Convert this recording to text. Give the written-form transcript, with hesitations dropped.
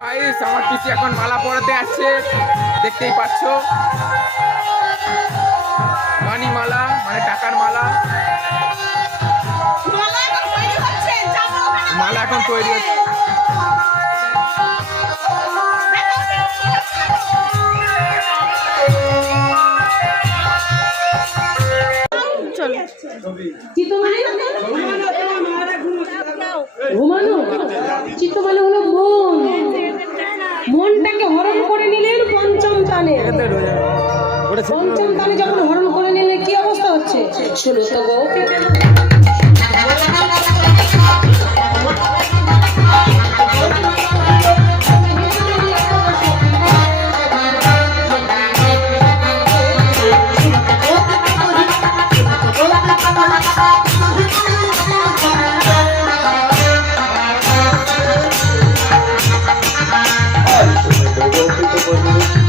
Guys আমার পিসি এখন মালা পরাতে আসছে, দেখতেই পাচ্ছ। মানি মালা মানে টাকার মালা। মালা এখন তৈরি হচ্ছে। ঘুমানো চিত্তমালে হলো মন, মনটাকে হরণ করে নিলেন পঞ্চম তানে। পঞ্চম তানে যখন হরণ করে নিলে কি অবস্থা হচ্ছে শুনো তো গো। Ay, se me pegó el pito por mí.